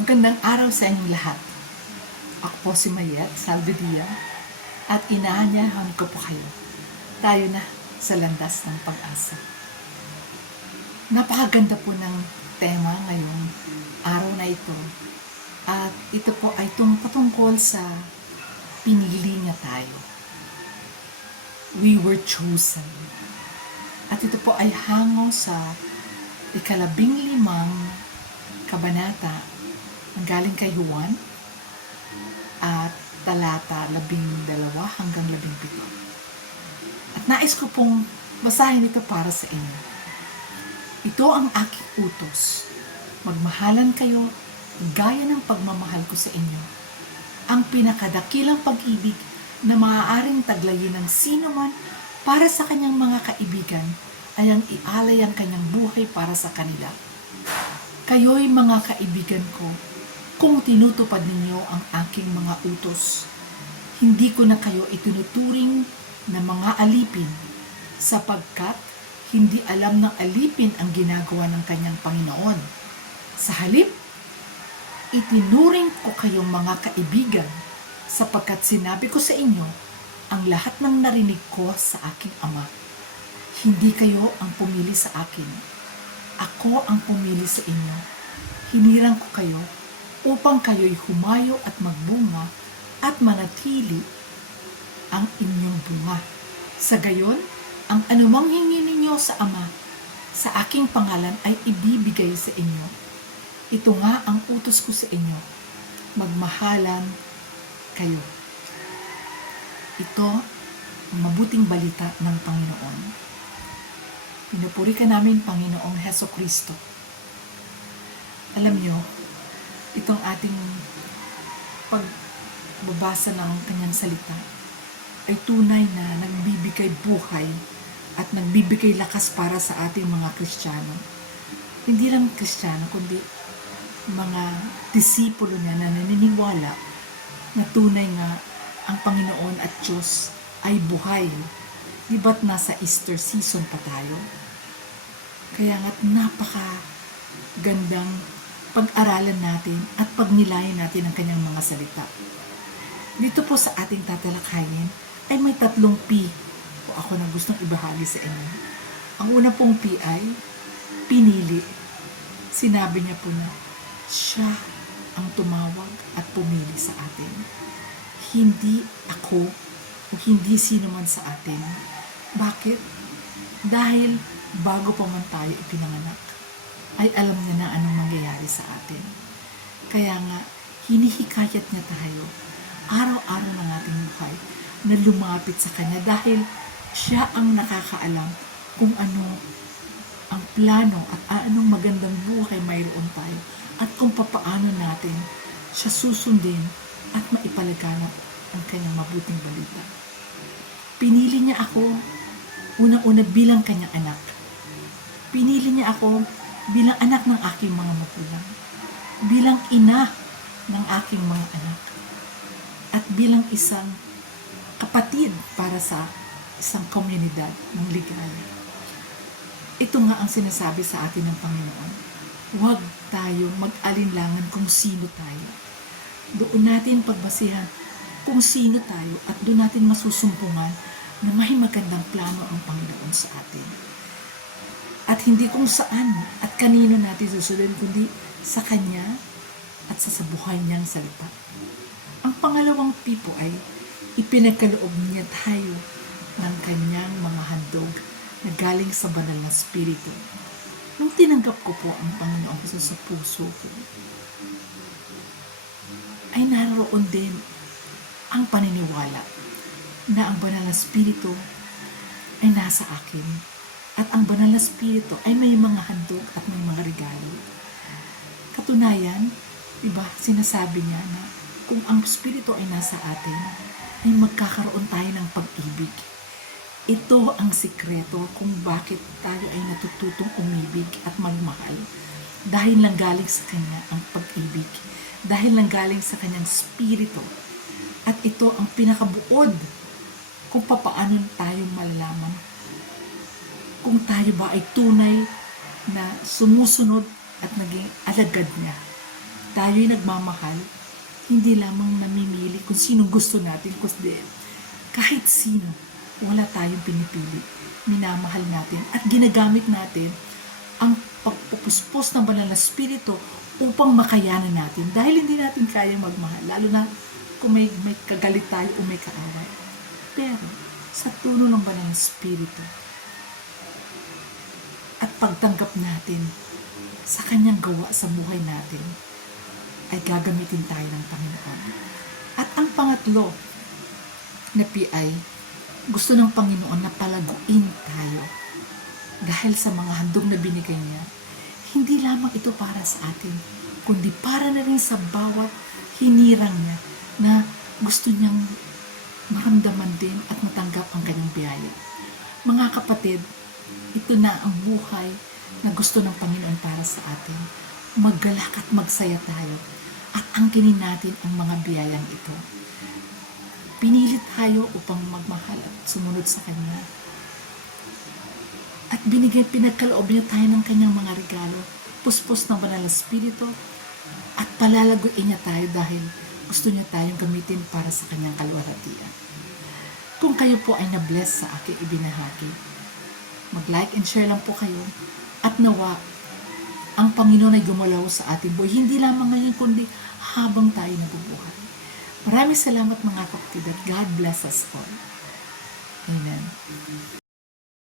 Magandang araw sa inyong lahat. Ako po si Mayet Salvedia at inaanyahan ko po kayo. Tayo na sa landas ng pag-asa. Napakaganda po ng tema ngayong araw na ito. At ito po ay tung patungkol sa pinili niya tayo. We were chosen. At ito po ay hango sa ikalabing limang kabanata ang galing kay Juan at talata labing dalawa hanggang labing pito. At nais ko pong basahin ito para sa inyo. Ito ang aking utos. Magmahalan kayo gaya ng pagmamahal ko sa inyo. Ang pinakadakilang pag-ibig na maaaring taglayin ng sino man para sa kanyang mga kaibigan ay ang ialay ang kanyang buhay para sa kanila. Kayo'y mga kaibigan ko, kung tinutupad ninyo ang aking mga utos. Hindi ko na kayo itinuturing na mga alipin, sapagkat hindi alam ng alipin ang ginagawa ng kanyang Panginoon. Sa halip, itinuring ko kayong mga kaibigan, sapagkat sinabi ko sa inyo ang lahat ng narinig ko sa aking Ama. Hindi kayo ang pumili sa akin. Ako ang pumili sa inyo. Hinirang ko kayo upang kayo'y humayo at magbunga at manatili ang inyong bunga. Sa gayon, ang anumang hingi ninyo sa Ama, sa aking pangalan ay ibibigay sa inyo. Ito nga ang utos ko sa inyo. Magmahalan kayo. Ito ang mabuting balita ng Panginoon. Pinupuri ka namin, Panginoong Heso Kristo. Alam nyo, itong ating pagbabasa ng kanyang salita ay tunay na nagbibigay buhay at nagbibigay lakas para sa ating mga Kristiyano. Hindi lang Kristiyano, kundi mga disipulo niya na naniniwala na tunay nga ang Panginoon at Diyos ay buhay. Di ba't nasa Easter season pa tayo? Kaya nga't napaka gandang pag-aralan natin at pagnilayan natin ang kanyang mga salita. Dito po sa ating tatalakayin ay may tatlong P po ako na gustong ibahagi sa inyo. Ang una pong P ay pinili. Sinabi niya po na siya ang tumawag at pumili sa atin. Hindi ako o hindi sino man sa atin. Bakit? Dahil bago pa man tayo ipinanganak, ay alam niya na anong mangyayari sa atin. Kaya nga, hinihikayat niya tayo araw-araw ng ating buhay na lumapit sa Kanya dahil siya ang nakakaalam kung ano ang plano at anong magandang buhay mayroon tayo at kung papaano natin siya susundin at maipalaganap ang kanyang mabuting balita. Pinili niya ako una-una bilang kanyang anak. Pinili niya ako bilang anak ng aking mga magulang. Bilang ina ng aking mga anak. At bilang isang kapatid para sa isang komunidad ng ligaya. Ito nga ang sinasabi sa atin ng Panginoon. Huwag tayo mag-alinlangan kung sino tayo. Doon natin pagbasihan kung sino tayo at doon natin masusumpungan na may magandang plano ang Panginoon sa atin. At hindi kung saan at kanino natin susunod, kundi sa Kanya at sa sa buhay niyang salita. Ang pangalawang pipo ay ipinagkaloob niya tayo ng kanyang mga handog na galing sa banal na spirito. Nung tinanggap ko po ang Panginoong Jesus sa puso ko, ay naroon din ang paniniwala na ang banal na spirito ay nasa akin at ang banal na spirito ay may mga handog at may mga regalo. Katunayan, iba, sinasabi niya na kung ang spirito ay nasa atin, ay magkakaroon tayo ng pag-ibig. Ito ang sikreto kung bakit tayo ay natututong umibig at magmahal. Dahil lang galing sa Kanya ang pag-ibig. Dahil lang galing sa Kanyang Spirito. At ito ang pinakabuod kung papaano tayo malalaman kung tayo ba ay tunay na sumusunod at naging alagad niya. tayo'y nagmamahal, hindi lamang namimili kung sinong gusto natin, kundi kahit sino, wala tayong pinipili. Minamahal natin at ginagamit natin ang pagpupuspos ng banal na spirito upang makayanan natin dahil hindi natin kaya magmahal, lalo na kung may, may kagalit tayo o may kaaway. Pero, sa tuno ng banal na spirito pagtanggap natin sa kanyang gawa sa buhay natin, ay gagamitin tayo ng Panginoon. At ang pangatlo na PI, gusto ng Panginoon na palaguin tayo dahil sa mga handog na binigay niya. Hindi lamang ito para sa atin, kundi para na rin sa bawat hinirang niya na gusto niyang maramdaman din at matanggap ang kanyang biyaya. Mga kapatid, ito na ang buhay na gusto ng Panginoon para sa atin. Maggalak at magsaya tayo at angkinin natin ang mga biyayang ito. Pinilit tayo upang magmahal at sumunod sa Kanya. At binigay, pinagkaloob niya tayo ng kanyang mga regalo, puspos ng banal na spirito, at palalaguin niya tayo dahil gusto niya tayong gamitin para sa kanyang kalwalhatian. Kung kayo po ay na-bless sa aking ibinahagi, mag-like and share lang po kayo at nawa ang Panginoon ay gumalaw sa ating buhay, hindi lamang ngayon kundi habang tayo nabubuhay. Maraming salamat mga kapatid at God bless us all. Amen.